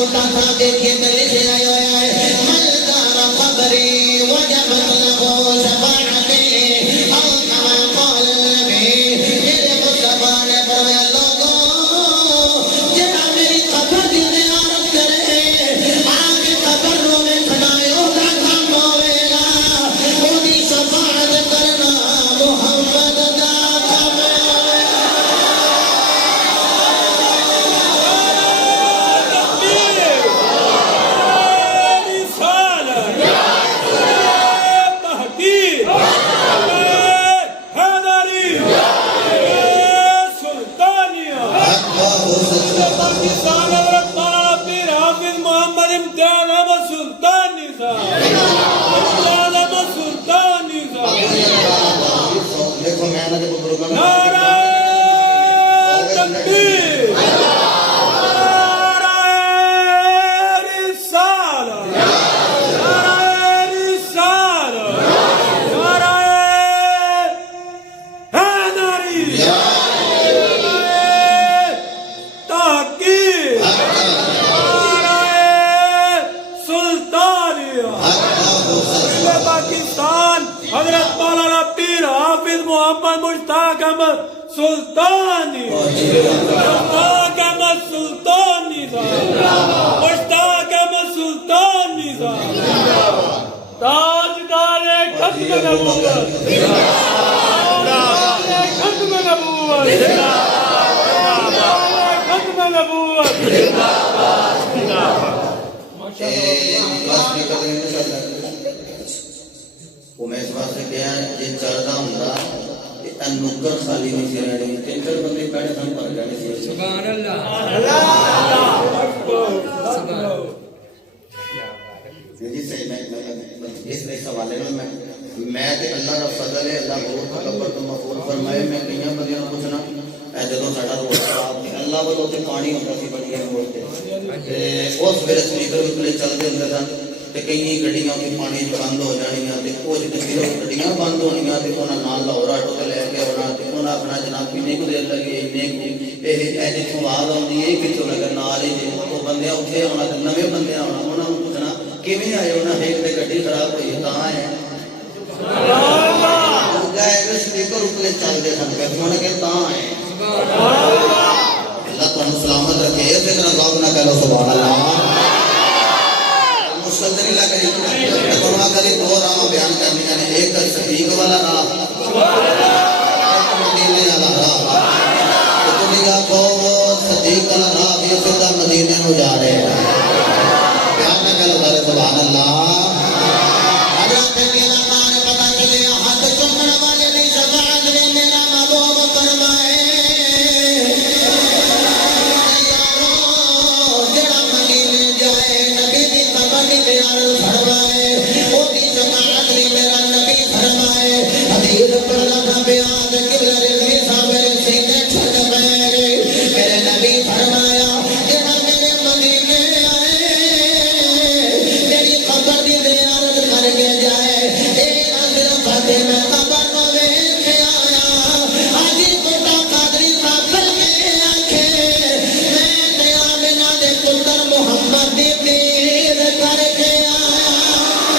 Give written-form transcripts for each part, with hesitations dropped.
गोटा था देखिए गले से आयो है मलदारा खबरी वजबत लहु शफाअती औ कमा क़ाल नबी मेरे मुस्तफा ने फरमाया लोगों जेड़ा मेरी खबर दी ज़ियारत करे आके खबर नो में खड़ायो दा काम होवेगा ओदी शफाअत करना मोहम्मद दा काम देखो मैं ना जब प्रोग्राम सुल्तानी मुश्ताक अहमद सुल्तानी मुश्ताक अहमद सुल्तानी ताजदार खत्म नबूवत खत्म नबूवत खत्म नबूवत वो मैं इस बात से गया ये चलता हुंदा नुक्कर खाली नहीं से रहने तीन चार बंदे बैठे हम पर जाने से सुभान अल्लाह जी सही मैं इस सवाल में मैं ते अल्लाह दा फजल है अल्लाह बहुत अकबर तो मफूल फरमाए मैं कई बंदियां पूछना ए जदों साडा रोड खराब थे अल्लाह वालों ते पानी होता सी बड़ियां रोड ते उस वेले स्पीकर उतले चलदे हुंदे सन ते कई गड्डियां के पानी बंद हो जानियां ते कुछ गड्डियां बंद होनियां ते उन्हां नाल लाहौर ऑटो ते लेके आना ते उन्हां अपना जनाब किन्नी को देर लगी इन्ने जिथों आवाज आउंदी है किथों लगा नाल ही वो बंदे उत्थे आना ते नवे बंदे आना उन्हां नूं पुछना किवें आए उन्हां एक ते गड्डी खराब होई तां है सुभान अल्लाह गए स्पीकर उतले चलदे सन पे सुन के तां है सुभान अल्लाह अल्लाह तुहानूं सलामत रखे इसे तरह गौर ना करो सुभान अल्लाह मुस्तदरी लग रही है तो करी दो राह बयान करनी है एक सदीक वाला राह मदीने वाला राह तो तुम को सदीक वाला राह भी सीधा मदीने को जा रहे हैं बयान ना करो सारे सुभान अल्लाह हजरत मेरा मान पता चले हाथ चुमने वाले ने शफाअत में मेरा महबूब फरमाए जेड़ा मदीने जाए नबी दी खबर दी बयान फरमाए ओदी जमात ने मेरा नबी फरमाए हदीस पर लगा बयान किबला रे साहब सीने छड़ गए मेरे नबी फरमाया जेड़ा मेरे मदीने आए तेरी खबर दी बयान करके जाए ए ना सिर्फ बातें मैं खबर न देख आया आज कोटा कादरी साहब के आंखे मैं दया बिना दे पुत्र मोहम्मद दी दीद करके आया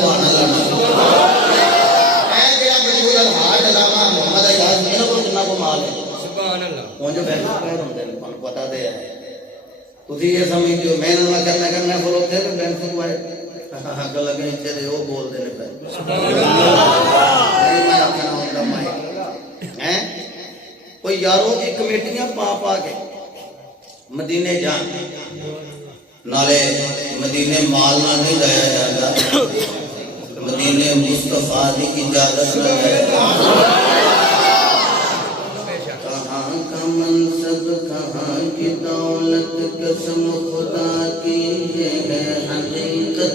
सुभान अल्लाह। मैं जेड़ा वजूद अल हाल अलामा मोहम्मद अयाज मेरे को कितना को माल है सुभान अल्लाह। उन जो बैंक पैर होंदे ने ਤੁਹਾਨੂੰ पता दे है ਤੁਸੀਂ ਇਹ ਸਮਝਦੇ ਹੋ ਮਿਹਨਤ ਨਾ ਕਰਨਾ ਫਿਰ ਉੱਥੇ ਤੇ ਬੈਂਕ ਤੋਂ ਆਏ ਅੱਗ ਲੱਗੇ ਇੱਥੇ ਦੇ ਉਹ ਬੋਲਦੇ ਨੇ ਪਏ ਸੁਭਾਨ ਅੱਲਾਹ। ਨਹੀਂ ਮੈਂ ਆਖਣਾ ਹੁੰਦਾ ਮੈਂ ਹੈ कोई यारों की कमेटियां पा के मदीने जान नाले मदीने माल ना नहीं जाया जाता मदीने मुस्तफा की इजाजत ना कहाँ का मनसब कहाँ की दौलत कसम खुदा की ये है हकीकत।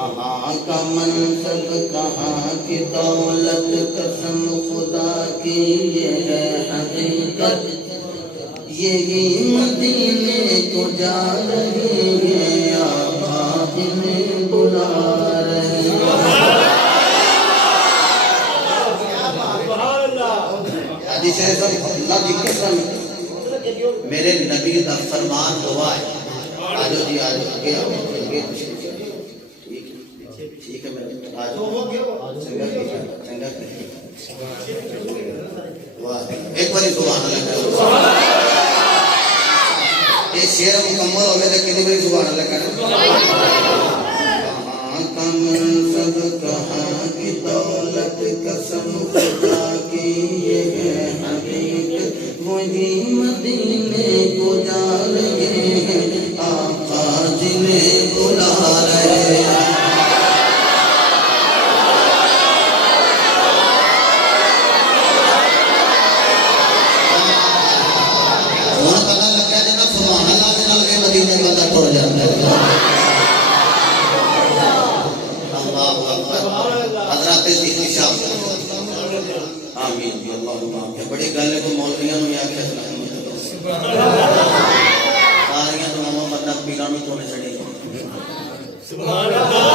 कहाँ का मनसब कहाँ की दौलत कसम खुदा की ये है हकीकत। यही मदीने को जा रहे हैं आका इन्हें बुला रहे हैं। हदीस है सब अल्लाह की कसम मेरे नबी का फरमान हुआ है। आजो जी आजो आगे ठीक है मेरे आजो चंगा वाह एक बारी सुभान अल्लाह। ये शेर मुकम्मल हो गया तो कितनी बारी सुभान अल्लाह कहना। कम सब कहाँ की दौलत कसम खुदा की ये है हकीकत। वही मदीने को जा रहे हैं आका जिन्हें बुला रहे हैं। पता लग गया जब सुभान अल्लाह के नाल के मदीने बंदा टुर जाता है। आमीन जी अल्लाहुम्मा आमीन। बड़ी गल है को मौलवियां नु आख्या सारियां तो मामा मतलब पीरां नु तोने छड़ी सुभान अल्लाह।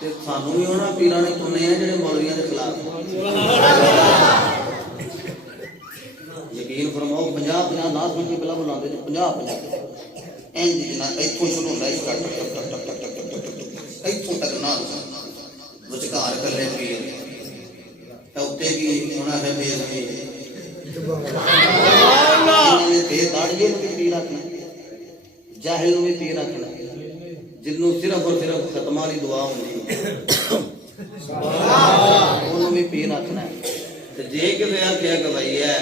ते सानू भी होना पीरां ने तोने हैं जेड़े मौलवियां दे खिलाफ सुभान अल्लाह। यकीन फरमाओ 50 ना सुन के बिला बुलांदे ने 50 इंज ना इथों शुरू होंदा है टक टक टक टक टक टक टक इथों तक ना विचकार कर ले पीर उत्ते की होना है बेज़मी इन्होंने दे ताड़िए भी पी रखना जाहिल भी पी रखना जिन्हों सिर्फ और सिर्फ खत्म वाली दुआ होंगी उन्होंने भी पी रखना। तो जे किसी आख्या कि भाई है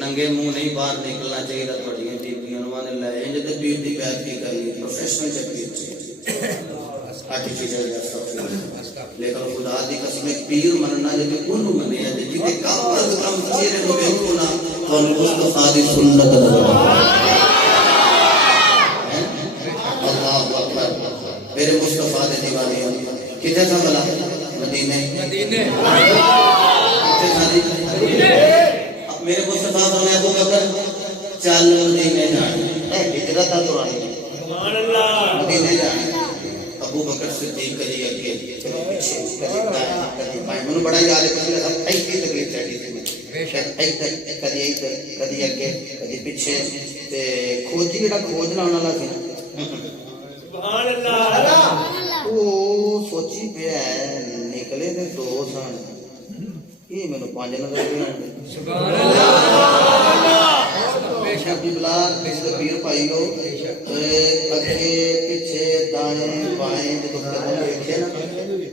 नंगे मुंह नहीं बाहर निकलना चाहिए थोड़ी बीबियां उन्होंने लै इंज ते पीर की बेइज्जती करनी प्रोफेशनल चाहिए आर्टिफिशियल लेकिन खुदा दी कसम पीर मनना जे कोनु मने है जिते कम चेहरे नु देखो ना तो मुस्तफा दी सुन्नत नजर अल्लाहु अकबर। मेरे मुस्तफा दे दीवाने किथे था भला मदीने किथे था मदीने। मेरे मुस्तफा ने अबू बकर चल मदीने जाना हिजरत का दौरान सुभान अल्लाह मदीने जाना। अबू बकर सिद्दीक कदी अगे कदी पीछे कदी दाएं कदी बाएं मनु बड़ा याद है पिछले सब ऐसी तकलीफ चढ़ी थी बेशक इधर कदी अगे कदी पीछे ते खोजी जेड़ा खोजना वाला सी सुभान अल्लाह ओ सोची पे निकले ते दो सन ये मेनू पांच नजर आए सुभान अल्लाह। बेशक बिला पीर भाईओ अगे पीछे दाएं बाएं जो कदम देखे ना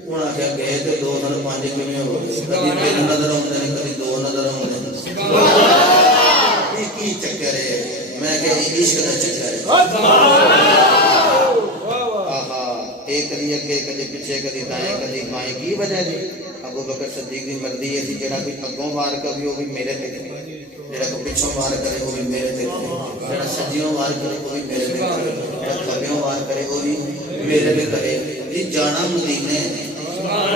हुण आख्या गए ते दो सन पांच किवें हो गए कदी तीन नजर आउंदे ने कदी दो नजर आउंदे ने सुभान अल्लाह। ये की चक्कर है मैं कह इश्क दा चक्कर है सुभान अल्लाह। आहा एक कदी अगे कदी पीछे कदी दाएं कदी बाएं की वजह है अबू बकर सिद्दीक दी मर्जी है जेड़ा कोई अगों वार करे वो भी मेरे ते करे जेड़ा कोई पिछों वार करे वो भी मेरे ते करे जेड़ा सज्जियों वार करे वो भी मेरे ते करे जेड़ा खब्बेयों वार करे वो भी मेरे ते करे। जी जाना मदीने सुभान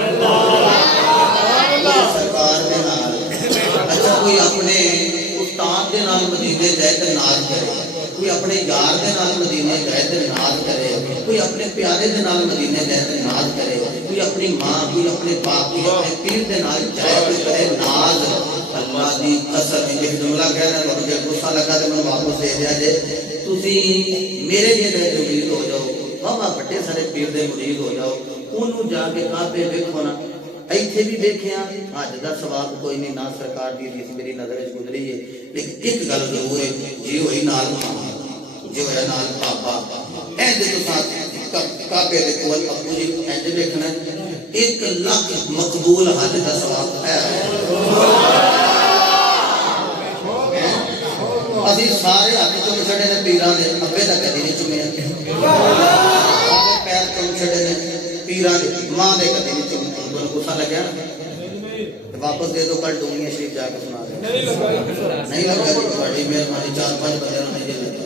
अल्लाह सरकार दे नाल अच्छा कोई अपने उस्ताद दे नाल मदीने जाए ते नाज करे कोई अपने यार दे नाल मदीने जाए ते नाज करे, कोई अपने प्यारे दे नाल मदीने जाए ते नाज करे, कोई अपनी मां, कोई अपने बाप, कोई अपने पीर दे नाल जाए कोई करे नाज। अल्लाह दी कसम एक जुमला कह रहा है, मुझे गुस्सा लगा तो मैं वापस दे दिया जे तुसी मेरे जैसे मुरीद हो जाओ, बाबा बड़े सारे पीर दे मुरीद हो जाओ, ओनू जाके काबे देखो ना, इत्थे भी देखिया अज दा सवाब कोई नहीं ना सरकार दी हदीस मेरी नजर च गुजरी है, लेकिन एक गल जरूर है जी होई नाल जो है नाल बाबा ऐसे तो साथ काबे दे कोल अबू जी ऐसे देखना 1 लाख मकबूल हज दा सवाब है। अभी सारे हाथ चुम छड़े ने पीरां दे, अब्बे दा कदी नहीं चुमिया, सारे पैर चुम छड़े ने पीरां दे, मां दे कदी नहीं चुमिया। गुस्सा लगे वापस दे दो, कल डूंगिया शरीफ जाके सुना दे। नहीं लगा जी थोड़ी मेहरबानी, 4-5 बंदे नहीं लगा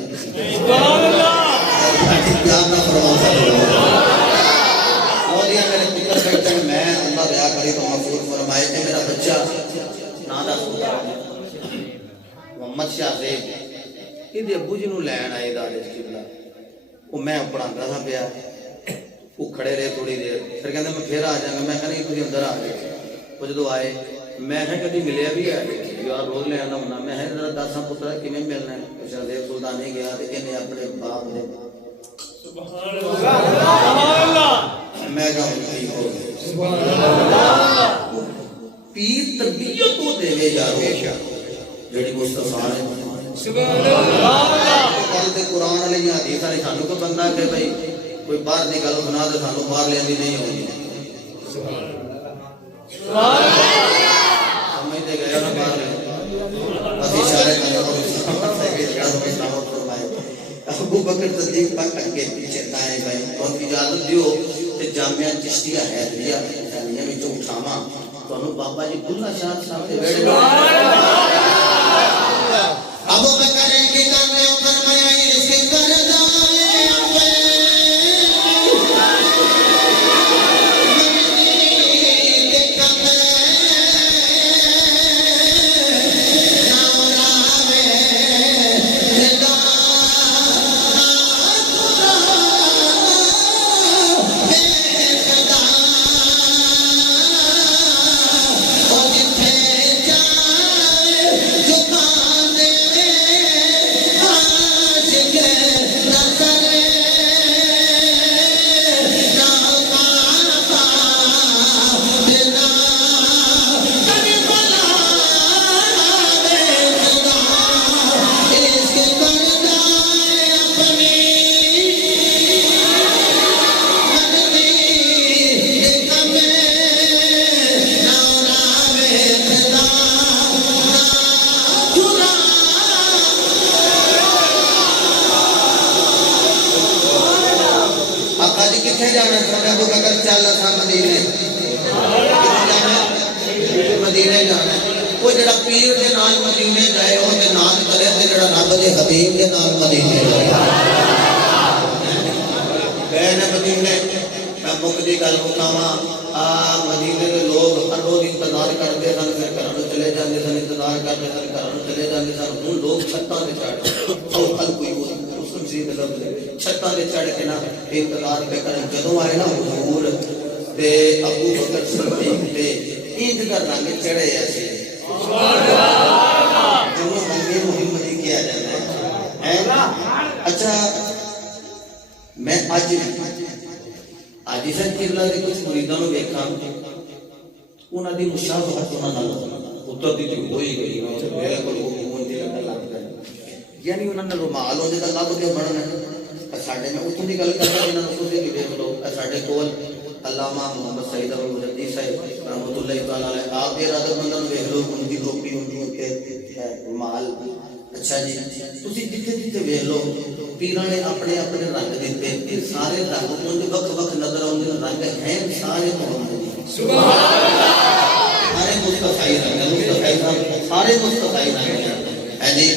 मेरे पुत्र बैठन मैं अल्लाह दया करी तो महफूज फरमाए थे मेरा बच्चा ना दा मोहम्मद शाहजेब इहदे अब्बू जी नूं लैण आए दारे किबला, वो मैं पढ़ांदा था पिया, वो खड़े रहे थोड़ी देर, फिर कहते मैं फिर आ जाऊंगा। मैं कहा नहीं तुम अंदर आ गए। वो जो आए मैं कभी मिलिया भी है यार, रोज ले आना होना। मैं जरा दस पुत्र किमें मिलना है, शाहजेब सुल्तान गया तो इन्हें अपने बाप ने मैं पीर तरबियत तो देवे यारो जेड़ी मुस्तफा ने कल ते कुरान वाली हदीस वाली सानू को बंदा के भाई कोई बाहर की गल सुना तो सानू बाहर लेंदी नहीं होगी। समझते गए ना बाहर अभी इशारे अबू बकर सदीक पाक अगे पीछे दाएं बाएं और इजाजत दियो ते जामिया चिश्तिया हैदरिया जामिया में उठावा तो बाबा जी खुला शाह साहब के बैठ अबू बकर के काम में फरमाया इसके करदा मदीने जाना कोई जड़ा पीर के नाल मदीने जाए वो ते नाल करे ते जड़ा रब दे हबीब के नाल मदीने जाए बैने मदीने मैं मुक्ति गल मुकावा आ मदीने के लोग हर रोज इंतजार करते सन, फिर घर चले जाते सन, इंतजार करते सन, घर चले जाते सन। हुण लोग छत्तां ते चढ़ और कल कोई मुस्लिम सी लफ्ज छत्तां ते चढ़ के ना इंतजार पे करें जदों आए ना हुजूर ते अबू बकर सिद्दीक ते ईद का रंग चढ़े ऐसे जो मंगे मुहम्मदी किया जाता है। अच्छा मैं आज इस किबला के कुछ मुरीदां नूं देखा उन्हां दी मुशाबहत उन्हां नाल उत्तर दी हो ही गई बिल्कुल वो मून दी लग गई, यानी उन्हां ने रुमाल होंदे तां लभ के बनना साडे में उत्थों दी गल करदा इन्हां नूं खुद ही देख लो साडे कोल अल्लामा मोहम्मद सईद अबू मुजद्दी साहब रहमतुल्लाह तआला अलैह आप दे रदबंदां नूं देख लो उनकी टोपी उनकी उत्ते है रुमाल। अच्छा जी तुसी जिथे जिथे देख लो पीरां ने अपने अपने रंग दिते, ये सारे रंग उनके वख वख नजर आउंदे रंग हैं सारे मोहम्मदी सुभान अल्लाह सारे मुस्तफाई रंग मुस्तफाई सारे मुस्तफाई रंग है जी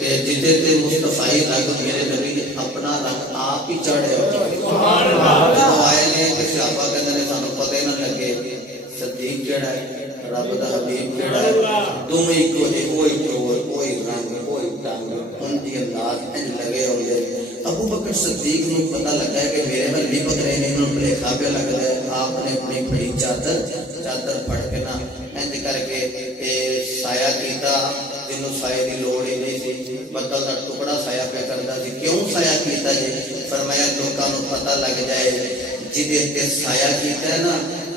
ते जिते ते मुस्तफाई रंग मेरे नबी ने अपना रंग आप ही चढ़े सुभान अल्लाह आए ने कि सहाबा कहंदे ने सानू पता ही ना लगे सदीक जेड़ा है रब दा हबीब जेड़ा है दोवें इक्को जे कोई रंग कोई ढंग उनकी अंदाज इंज लगे होंगे। अबू बकर सिद्दीक को पता लगा है कि मेरे वाल लिपक रहे हैं, इन्होंने भुलेखा पे लगता है। आपने अपनी बड़ी चादर फड़ के ना इंज करके साया किया, जिन्हों साए की लोड़ ही नहीं थी, बदल का टुकड़ा साया पे करता सी। क्यों साया किया जी? फरमाया लोगों को पता लग जाए जिदे ते साया किया ना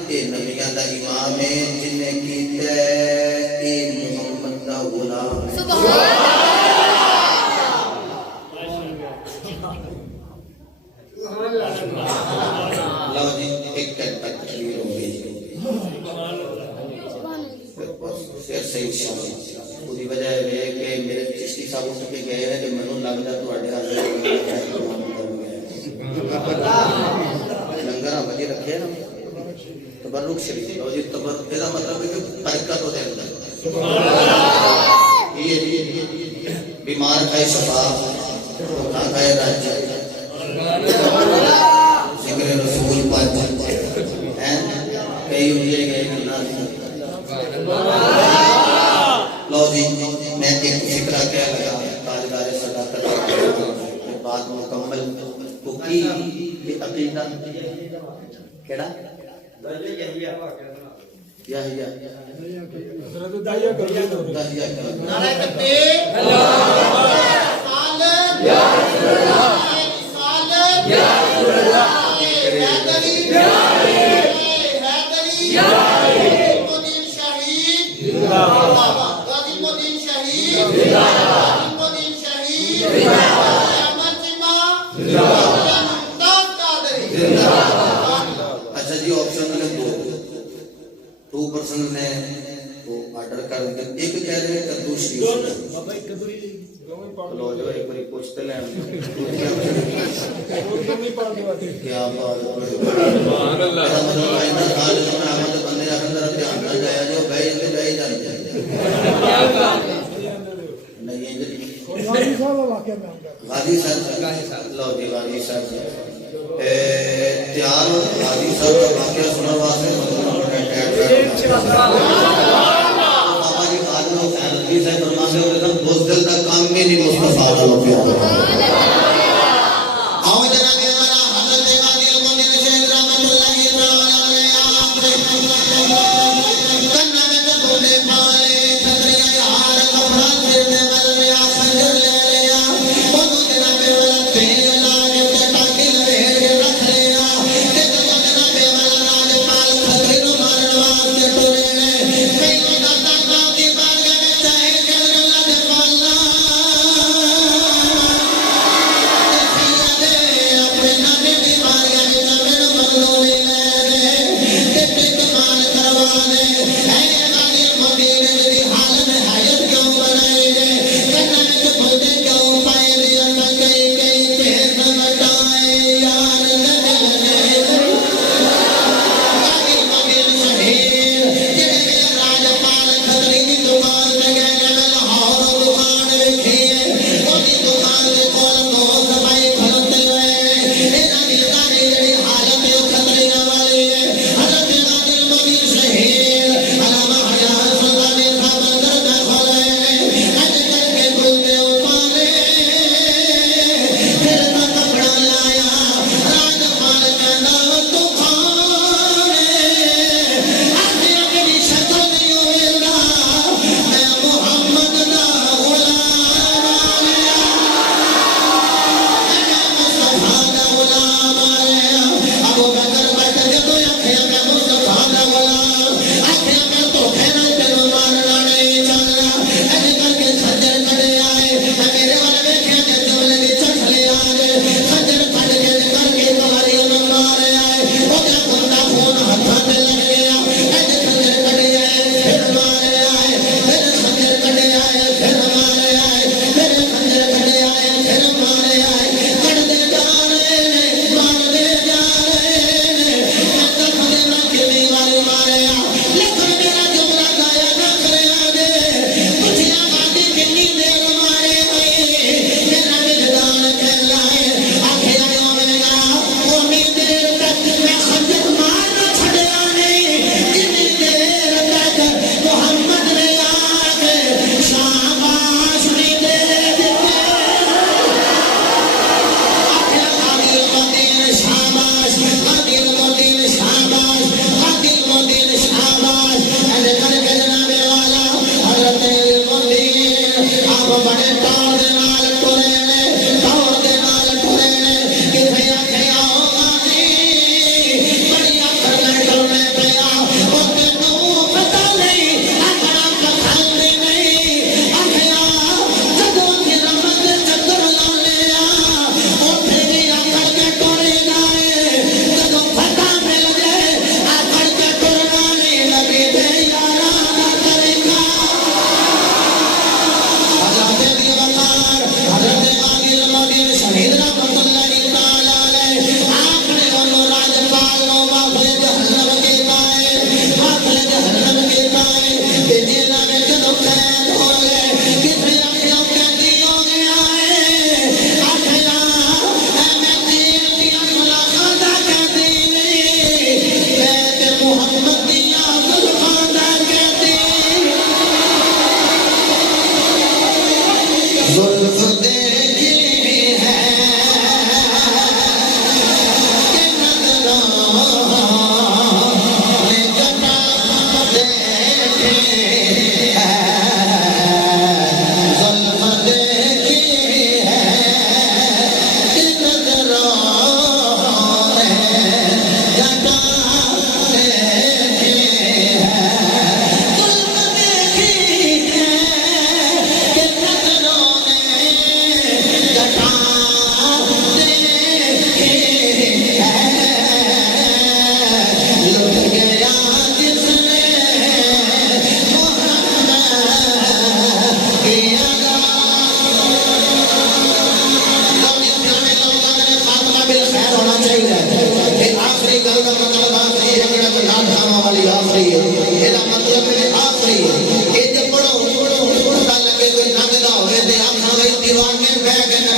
ये नबियां दा इमाम है, जिन्हें किया ये मुहम्मद दा गुलाम है। लो जी एक घंटा क्लियर हो गई फिर सही शामिल। उसकी वजह यह है कि मेरे चिश्ती साहब उठ के गए हैं कि मैनू लगता थोड़े लंगर बजे रखे ना तबरुक शरीफ। लो जी तबरुक का मतलब है कि बरकत होते अंदर। ये बीमार खाए शफा, भूखा खाए राज्य, जिक्र रसूल पांच हैं कई उंजे गए ना। लो जी मैं एक जिक्र क्या लगा ताजदार सदाकत के बाद मुकम्मल कुकी के अकीदा केड़ा याहिया हजरत दाहिया कर दो दाहिया नारा तकबीर अल्लाह या रिसालत या हैदरी या हैदरी या गाजीमुद्दीन शहीद जिंदाबाद गाजीमुद्दीन शहीद जिंदाबाद गाजीमुद्दीन शहीद जिंदाबाद अहमद जिमा जिंदाबाद मुमताज कादरी जिंदाबाद। अच्छा जी ऑप्शन में 2% ने वो ऑर्डर कर दिया। एक कह रहे हैं कद्दू शरीफ बाबा एक कद्दू ही लो जो एक बारी पूछते ले क्या बात सुभान अल्लाह मतलब आइंदा साल में अहमद बंदे अंदर ध्यान ना जाया जो गए इनके गए जाते नहीं है जी गाजी साहब वाकई में गाजी साहब लो जी गाजी साहब तैयार हो। गाजी साहब का वाकया सुनने वास्ते बाबा जी आज लोग फैमिली से फरमाते हैं कि बुज़दिल का काम भी नहीं मुस्तफा का लोग आओ जनाब वाला हजरत गाजी मुल्क शेख रहमतुल्लाह कन्ना में तो बोले मारे खतरे यार कपड़ा गिरने वाले आ खंजर ले लिया वो जनाब वाला तेल लागे ते टाके लहेर के रख लिया ते जनाब वाला राजपाल खतरे नु मारन वास्ते टुरे ने कई दाता गाजी बारगाह में चाहे कर अल्लाह दे पाला अपने नामे दी बारगाह में मेरे मल्लो ले ते कमाल करवा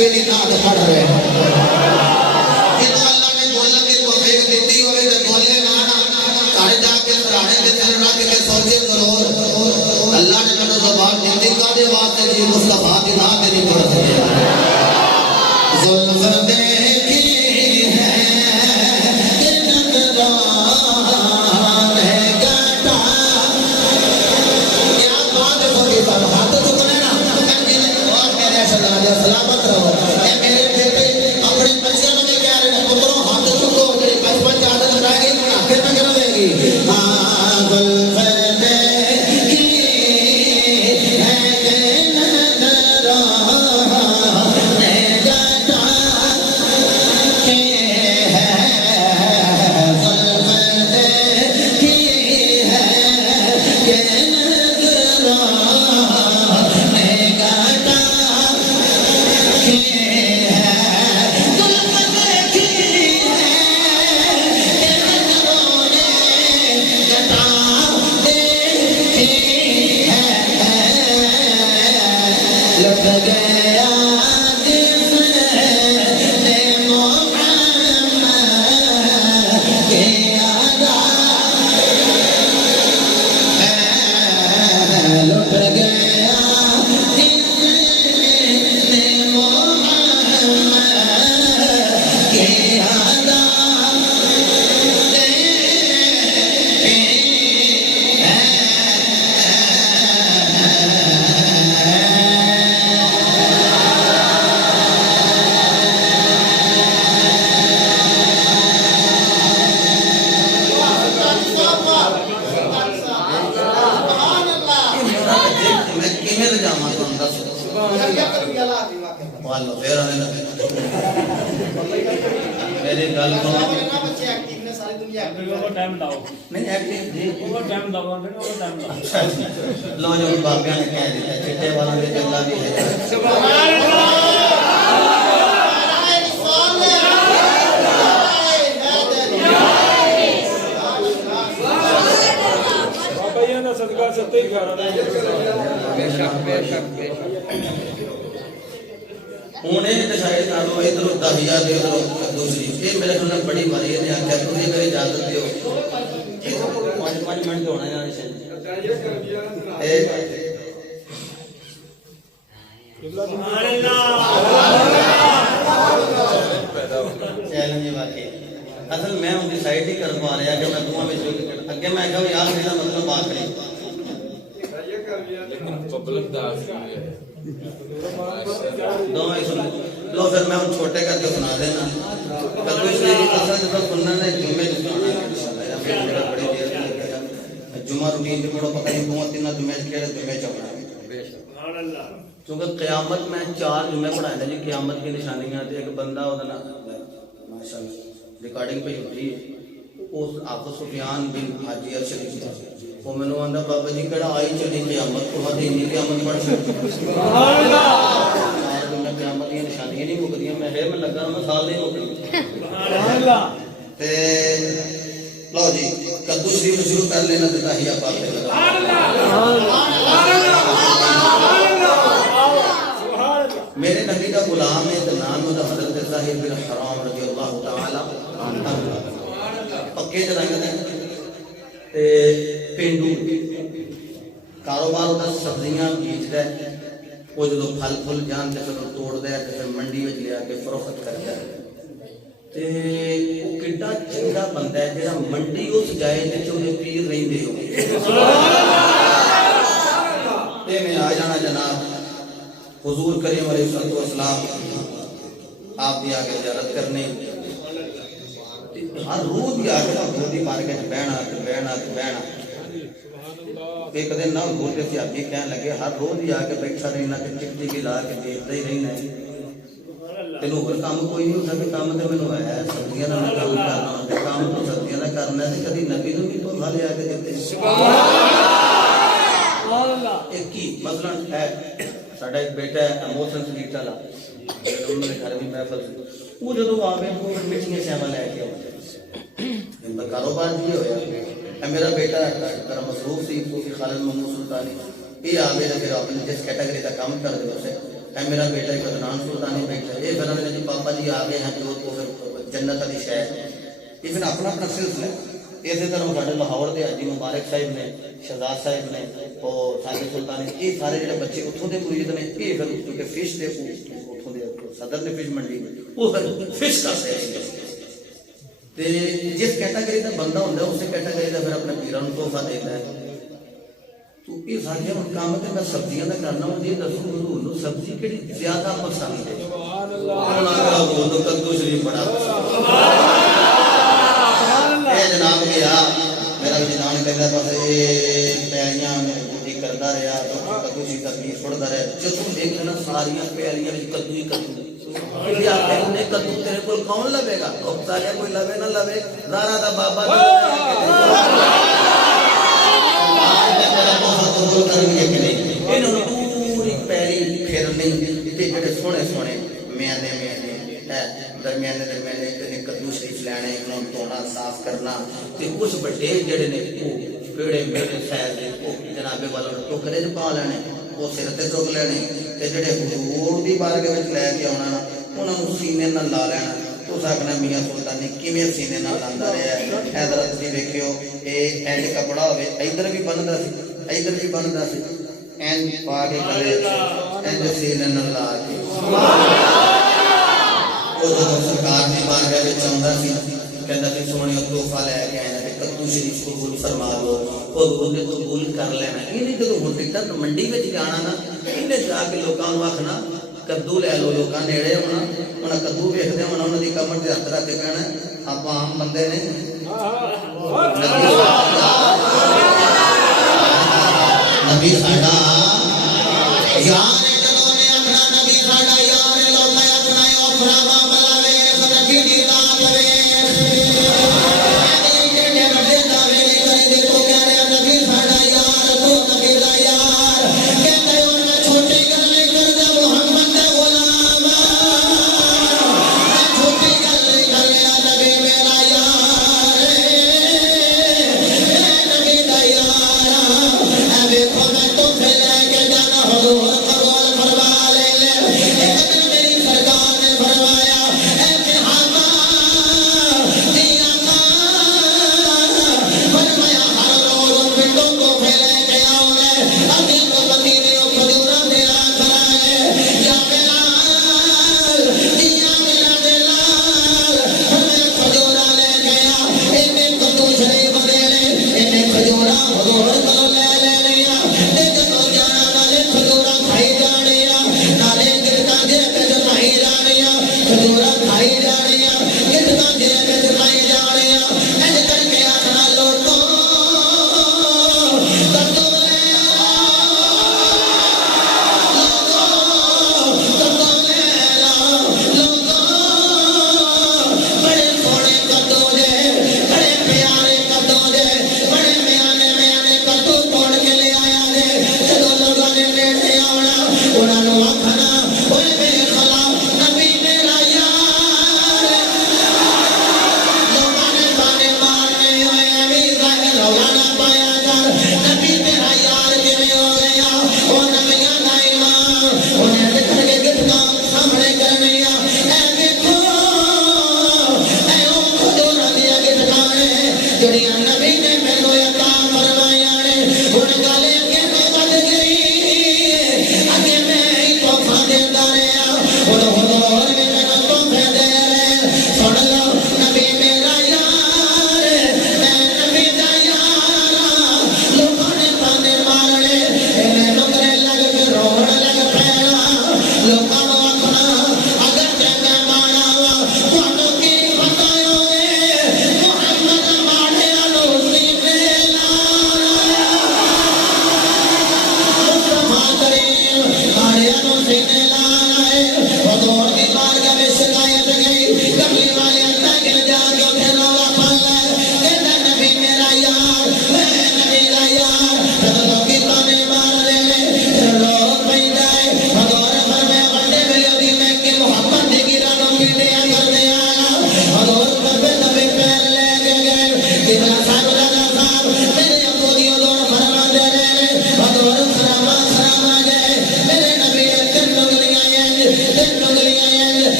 अकेली नाल खड़ रहे हैं जो अल्लाह ने बोलने की तौफीक दी होवे ते बोले ना घर जाके सराहने के चल रख के सोचे जरूर अल्लाह ने मेरे जबान दी कादे वास्ते जी मुस्तफा दी ना तेरी पढ़ सके जुल्फ देखी है कि नजरान है गाता क्या बात होगी सब हाथ चुकने ना और मेरे शहजादे सलामत रहो ये मेरे बेटे अपने बच्चों को कह रहे हैं पुत्रों हाथ चुको मेरी बचपन की आदत रहेगी आखिर तक रहेगी हाँ जुल्फ देखी है कि नजरान है गाता के है जुल्फ देखी है कि नजरान है गाता के है जुल्फ देखी है कि नजरान गाता देखी है लग गया जिसने मोहम्मद के आदा लुट गया जिसने मोहम्मद के आदा मैं किमें ले जावा तुम दस वालो फिर आने लगे मेरी गल सुनो टाइम लाओ नहीं एक्टिंग जी ओवर टाइम लाओ ओवर टाइम लाओ लो जो बाबिया ने कह दिया चिट्टे वाला ने जल्ला भी है बाबा ये ना सदका सत्ते ही कर रहा है उन्हें शायद नालो इधर दहिया दे दो दूसरी ये मेरे ख्याल में बड़ी बारी है क्या तुझे मेरी इजाजत दियो 5 मिनट होना है यार चैलेंज वाकई असल मैं उनकी साइड ही कर पा रहा कि मैं दुआ में अगे मैं कहा यार मेरा मतलब बात नहीं पब्लिक दास दो में सुन लो फिर मैं उन छोटे करके सुना देना कद्दू शरीफ असल जब सुनना है जुम्मे की सुनाना है इंशाल्लाह या फिर मेरा बड़ी देर लगेगा जुम्मा रूटीन जो बड़ा पता नहीं दो तीन जुम्मे केड़े जुम्मे चढ़ना है क्योंकि क़यामत में 4 जुम्मे पढ़ाए थे जी क़यामत की निशानियां थे एक बंदा ओदा नाम माशाल्लाह रिकॉर्डिंग पे होती है उस आफो सुफियान बिन हाजी अरशद वो मैंने आंदा बाबा जी कड़ा आई चली क़यामत को हद इन्नी क़यामत पढ़ सकती सुभान अल्लाह मैं क़यामत की निशानियां नहीं मुकदियां मैं है मैं लगा मैं साल नहीं मुकदी सुभान अल्लाह ते लो जी कद्दू शरीफ शुरू कर लेना ते तहिया पाक सुभान अल्लाह मेरे नबी का गुलाम है तो नाम है हज़रत ज़ाहिर बिन हराम रज़ी अल्लाह तआला अन्हु पक्के जरांगे ते पेंडू कारोबार होता सब्जियां बेचदा है वो जो फल फुल जान ते फिर तोड़दा है ते फिर मंडी में ले आके फरोख्त करदा है ते वो किड्डा चंगा बंदा है जेड़ा मंडी उस जाए ते ओदे पीर रहिंदे हो सुभान अल्लाह ते मैं आ जाना जनाब हुजूर करीम अलैहिस्सलाम आप भी आगे ज़ियारत करने हर रोज ही आके गोदी मार्केट बहना एक दिन ना बोलते थे अभी कहने लगे हर रोज ही आके बैठा रहना कि चिट्ठी गिला के देखते ही रहना तेन होर काम कोई नहीं होता कि काम तो मैंने है सब्जियां का मैं काम करना काम तो सब्जियां का करना है कभी नबी को भी तो खा लिया के देते एक ही मसलन है साडा एक बेटा है मोहसिन स्वीट वाला उन्होंने घर भी महफिल वो जो आवे वो मिठियां सेवा लैके आते इनका कारोबार भी होया मेरा बेटा तेरा मसरूफ सी सूफी खालिद महमूद सुल्तानी ये आवे फिर अपने जिस कैटेगरी का काम कर दे उसे है मेरा बेटा एक अदनान सुल्तानी बैठा है, ये फिर हमने जी पापा जी आ गए हैं जो तो फिर जन्नत वाली शहर, ये फिर अपना अपना सिलसिला है। इस तरह साढ़े लाहौर के हाजी मुबारक साहिब ने, शहजाद साहिब ने और साहिब सुल्तानी, ये सारे जो बच्चे उतों के मुरीद ने, ये फिर क्योंकि फिश के उतों के सदर ने फिश मंडी वो फिर फिश करते हैं। जिस कैटागरी का बंदा होंगे उस कैटागरी का फिर अपने पीर तोहफा देता है। तो ये सारे हम काम तो मैं सब्जियां का करना हूँ, ये दसो हजूर सब्जी कि ज्यादा पसंद है? कद्दू शरीफ बड़ा जनाब गया मेरा जनाब कहता बस ये पैलियां करता रहा तो कद्दू की तकलीफ छोड़ता रहा, जो तुम देख ना सारिया पैलियां कद्दू ही कद्दू, कद्दू तेरे को कौन लवेगा? सारे कोई लवे ना लवे, ज़ारा दा बाबा पूरी पैली फिरनी जेडे सोहने सोहने म्याने म्याने है दरम्याने दरम्याने कद्दू शरीफ लैने, धोना साफ करना, कुछ बड़े जेडे ने पेड़े मेरे खैर जनाबे वालों टोकरे च पा लैने, वो सिर ते चुक लैने, जेडे हजूर की बारगाह में लैके आना ना उन्होंने सीने नाल ला लैना। तुस आखना मियां सुल्तानी किवें सीने नाल लांदा रहा है? इधर तुसीं वेखियो ये इंज कपड़ा होवे इधर भी बनदा सी, इधर भी बनदा सी, इंज पा के गले इंज सीने नाल ला के वो जो सरकार की बारगाह में आउंदा सी कहता सी सोने तोहफा लैके आया ते कद्दू शरीफ कबूल फरमा लो, खुद कबूल कर लेना। इन्हें जो हुण तक मंडी में जाना ना, इन्हें जाके लोगों को आखना कद्दू लै लो, लोग नेड़े होना उन्हें कद्दू वेखते होना, उन्होंने कमर से हथ रख के कहना आप आम बंदे ने नबी साडा यार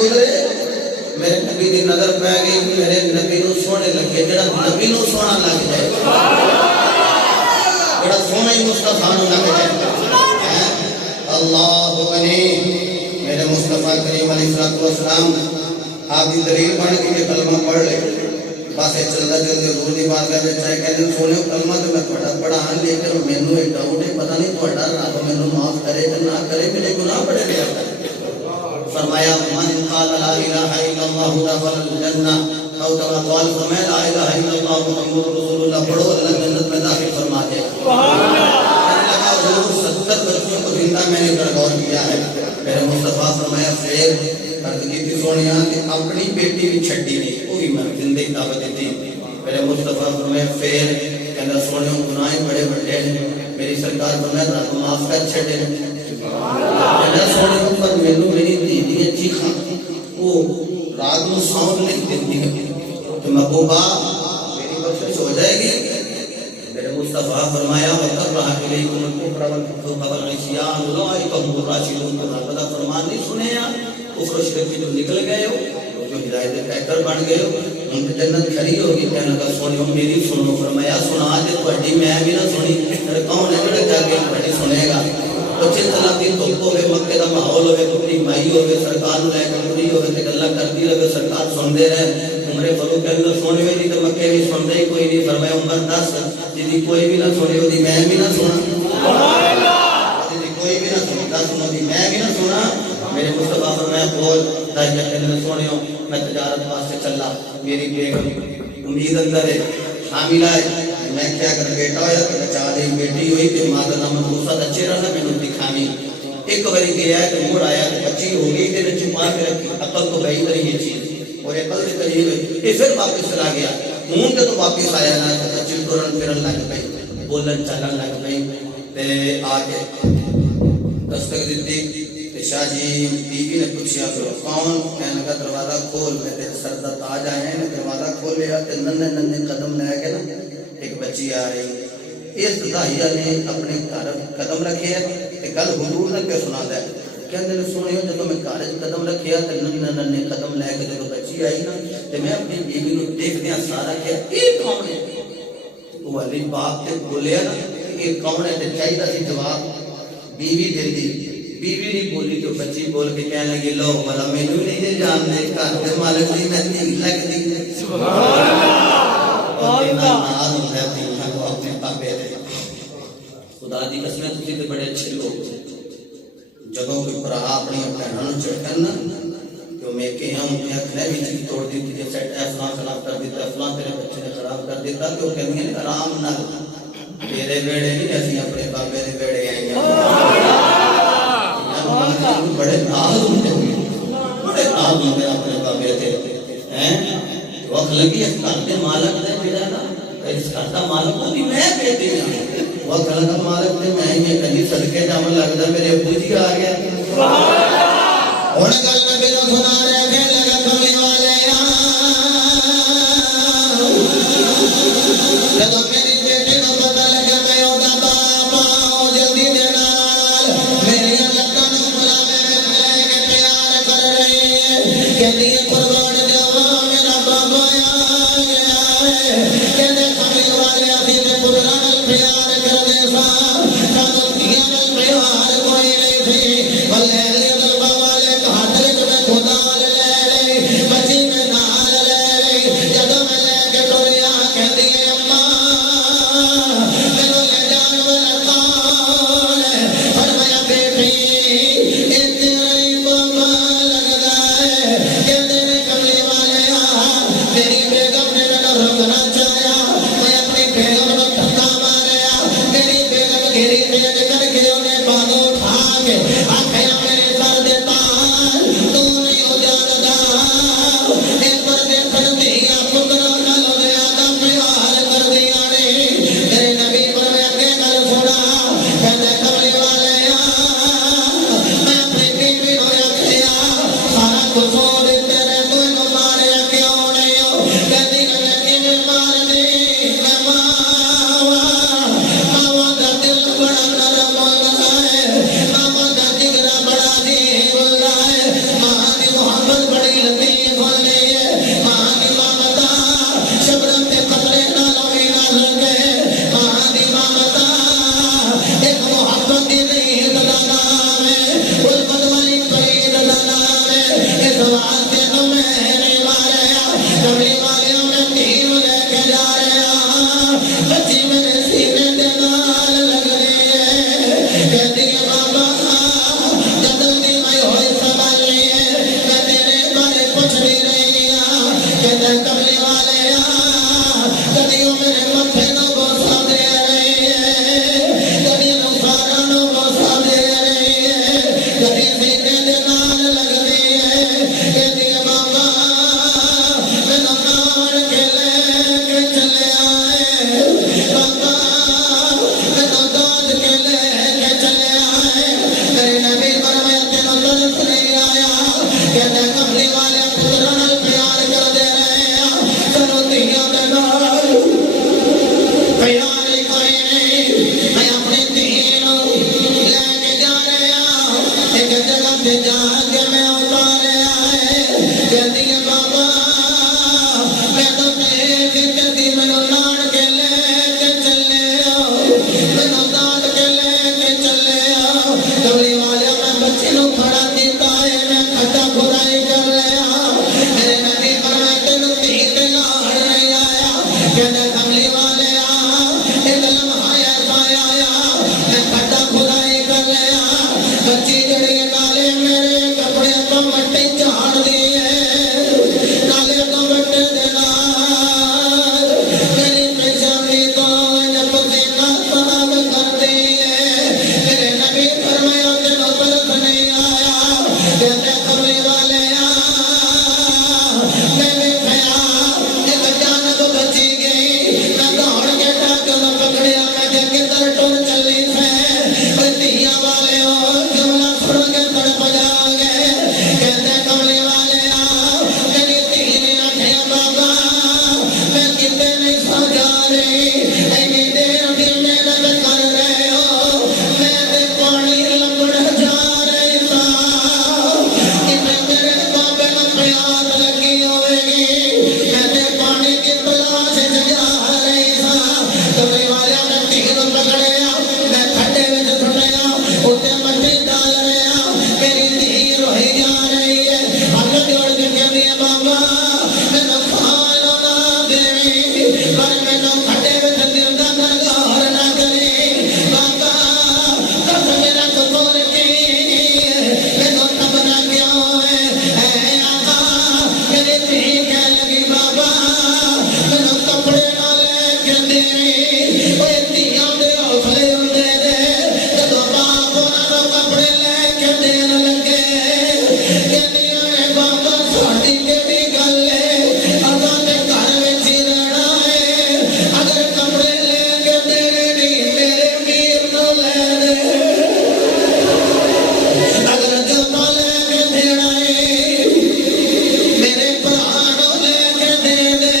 गुजरे मेरे नबी की नजर पै गई मेरे नबी को सोने लगे जरा नबी को सोना लग जाए बड़ा सोना ही मुस्तफा नु लग जाए अल्लाह बने मेरे मुस्तफा करीम अलैहिस्सलाम आपकी दलील बन के कलमा पढ़ ले बस चलता चलते दूर की बात है चाहे कहते सोने कलमा तो मैं थोड़ा पढ़ा लेकिन मैनू एक डाउट है पता नहीं थोड़ा रब मैनू माफ करे तो ना करे मेरे गुनाह बड़े लिया फरमाया मन क़ाल ला इलाहा इल्लल्लाह दखल जन्नह औ कमा क़ाल फरमाया ला इलाहा इल्लल्लाह मुहम्मदुर रसूलुल्लाह पढ़ो अल्लाह जन्नत में दाखिल फरमा दे सुभान अल्लाह हुजूर 70 बच्चों को जिंदा मैंने गौर किया है मेरे मुस्तफा फरमाया फिर अर्ज की सोनिया कि अपनी बेटी भी छड्डी नहीं वो भी मैं जिंदगी दावत दी मेरे मुस्तफा फरमाया फिर कहना सोने गुनाह बड़े बड़े मेरी सरकार फरमाया रब माफ कर छड़े कहना सोने पर मैनू मेरी धी दी चीखां वो रात को सौंद नहीं देती तो महबूबा मेरी बख्शिश हो जाएगी मेरे मुस्तफा फरमाया वकर रहा इलैकुम कुफर वल फुसूक वल इस्यान उलाइका हुम राशिदून खुदा फरमान नहीं सुने या कुफर शिरक से जो निकल गए हो जो हिदायत के पैकर बन गए हो उनकी जन्नत खरी होगी कहने का सुनो मेरी सुनो फरमाया सुना दे ਤੁਹਾਡੀ मैं भी ना सुनी अरे कौन है ਜਿਹੜਾ जाके ਤੁਹਾਡੀ सुनेगा बच्चे चलाती धुप होवे मक्के का माहौल होवे कुड़ी माई होवे सरकार नु लेके कुड़ी होवे ते गल्ला करती रहे सरकार सुनदे रहे उमरे फरू कहंदा सुने भी तो मक्के भी सुनदे ही कोई नहीं फरमाया उमर 10 जिदी कोई भी ना सुने ओदी मैं भी ना सुना सुभान अल्लाह जिदी कोई भी ना सुने 10 ओदी मैं भी ना सुना मेरे मुस्तफा फरमाया बोल दाइया कहंदा सुनियो मैं तिजारत वास्ते चला मेरी बेगम उम्मीद अंदर है हामिला है मैं क्या कर बेटा होया तो बचा दे बेटी हुई तो मां का नाम मूसा दा चेहरा ना मैनू दिखावी एक बारी गया तो मुड़ आया तो बच्ची हो गई ते छुपा के रखी अकल तो गई मेरी ये चीज और अकल के करीब ये फिर वापस चला गया मुंह के तो वापस आया ना तो बच्ची टुरन फिरन लग पई बोलन चलन लग पई ते आके दस्तक दी ते शाह जी बीवी ने पूछा तो कौन कहने लगा दरवाजा खोल मैं तेरे सर दा ताज आए ने दरवाजा खोल लिया ते नन्हे नन्हे कदम लेके ना एक बच्ची आ रही इस दाहिया ने अपने घर कदम रखे ते गल हुजूर ने पे सुना दे कहंदे ने सुनियो जब मैं घर कदम रखे ते नन्हे नन्हे कदम लेके जब बच्ची आई ना ते मैं अपनी बीवी नु देखदे सारा के ये कौन है वो वाली बाप ते बोलिया ना ये कौन है ते चाहिदा सी जवाब बीवी देती बीवी ने बोली तो बच्ची बोल के कहने लगी लो वाला मैनू नहीं जानते घर के मालिक दी मैं धी लगदी सुभान अल्लाह खुदा दी कसम तुसी ते बड़े अच्छे लोग जब कोई भरा अपनी भैनों नु झटकन ना तो मैं के हम क्या खले भी चीज तोड़ दी थी सेट फलां खराब कर दिता फलां तेरे बच्चे ने खराब कर दिता तो कहनी है आराम ना तेरे बेड़े नहीं ऐसी अपने बाबे दे बेड़े आए बड़े नाज होंगे अपने बाबे ते हैं वक्त लगी इस घर के मालक ने मेरा ना इस घर का मालक भी मैं बेटी हां वक्त लगा मालक ने मैं ये कहीं सदके जावन लगदा मेरे अब्बू जी आ गया सुभान अल्लाह और गल में मेरा सुना रहे थे लगा कमी वाले जब मेरी बेटी को पता लगा मैं ओदा बाप आओ जल्दी दे नाल मेरी लक्का नु बुला मेरे लेके प्यार कर रही है कहती है कुर्बान जावा मेरा बाबा आ गया है कहते कमी वाले अभी ते पुत्रा नाल प्यार कर दे सा कदम दिया नाल प्यार कोई नहीं थी भले ले दरबार वाले हाथ में खुदा प्यार कोई नहीं मैं अपने दीन लेके जा रहा एक जगह पे जाके मैं उतारे आए कहती है बाबा मैं तो कहती मैनू लाड़ के लेके चले मैनू लाड़ के लेके चले कमली वाले मैं बच्चे को खड़ा किया है मैं खड्डा खुदाई कर लिया मेरे नबी फरमाए तेनू तीर ते लाड़ नहीं आया कहते कमली वाले एक लम्हा ऐसा आया मैं खड्डा खुदाई कर लिया बच्ची जड़ी नाले मेरे कपड़े तो मट्टी झाड़ दी है नाले तो मट्टे देना मेरी पेशानी को जब पसीना तलाब कर दी है मेरे नबी फरमाया तेनों तरफ नहीं आया कहते कमली वाले मैं भी खया एक जानब बची गई मैं दौड़ के टाकल पकड़िया मैं क्या किधर टुर चली से दिया वाले हो जुमला सुन के तड़प जाओगे कहते कमली वाले मेरी तीन आंखें बाबा मैं कितने नहीं सो जा रही इतनी देर की मेहनत कर रहे हो मैं ते पानी लपड़ जा रही था इतने मेरे बाबे को प्यास लगी होगी मैं ते पानी की तलाश में जा रही था कमली वाले ने तीर पकड़े मैं खड्डे में छुटया उसे मट्टी डाल रहा मेरी तीर रोई जा रही है हाथ जोड़ के कहती है बाबा मैनू खानो ना देवी पर मैनू खड्डे में जिंदा कर गौर ना करी बाबा कब मेरा कसूर की मैनू तब ना क्यों है आका मेरी धी कह लगी बाबा मैनू कपड़े ना लेके देवी ओए धीआं दे हौसले हुंदे ने जदों बाप उन्हां नूं कपड़े लेके देण लगे कहदियां ने बाबा साडी किहड़ी गल है असां ते घर विच ही रहना है अगर कपड़े लेके देने नहीं मेरे वीर नूं ले दे अगर जूता लेके देना है मेरे भरा नूं लेके दे दे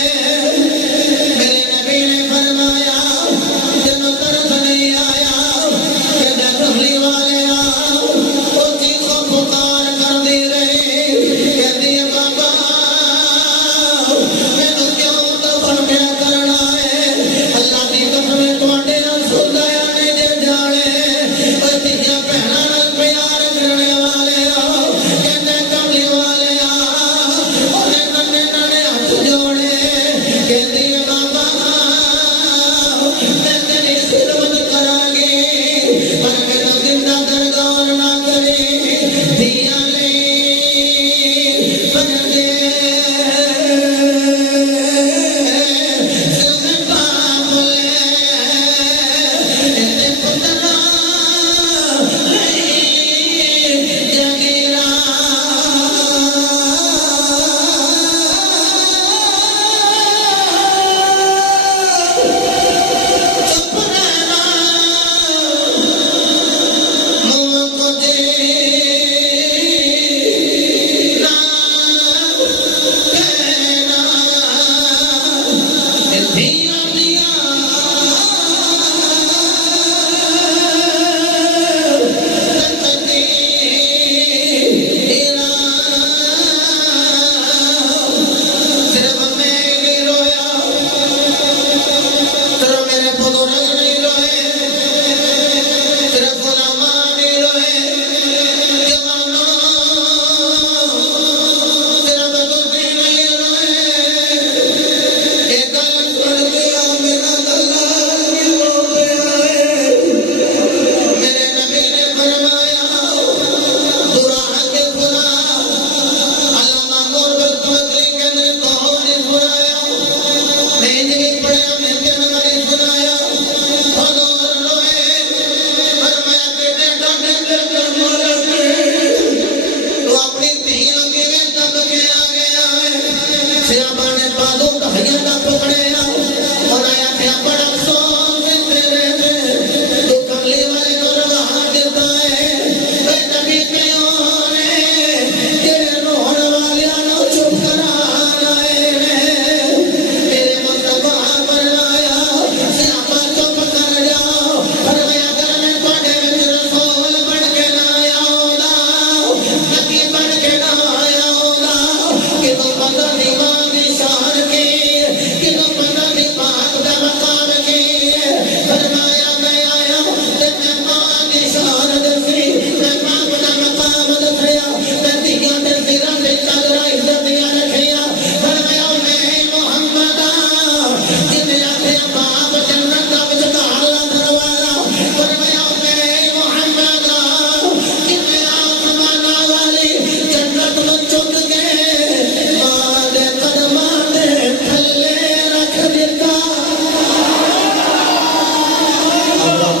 मेरे नबी ने फरमाया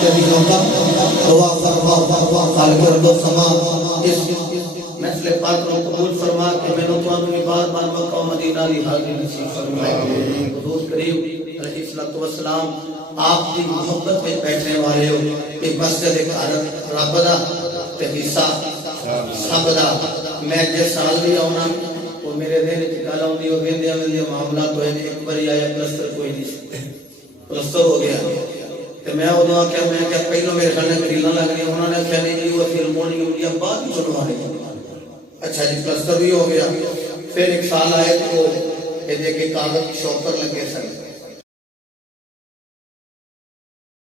कभी होगा दुआ फरमा खाल कर दो समा इस महफिल पाक को कबूल फरमा के मैंने तो बार-बार मक्का मदीना दी हाजिरी नसीब फरमाए हुजूर करीम अलैहिस्सलातु वस्सलाम आपकी मोहब्बत में बैठने वाले हो कि मस्जिद घर रब दा ते हिस्सा सब दा मैं जिस साल भी आउना वो मेरे दिन च गल आउंदी हो वेंदे वेंदे मामला कोई नहीं एक बार आया प्लस्तर कोई नहीं प्लस्तर हो गया ते मैं उदों आख्या मैं क्या पहलो मेरे ख्याल ग्रिलां लग रही उन्होंने आख्या नहीं जी वो फिल्मोनियम दी बाद ही बनवाने अच्छा जी प्लस्तर भी हो गया फिर एक साल आए तो वो ये देखे कागज शॉप पर लगे सन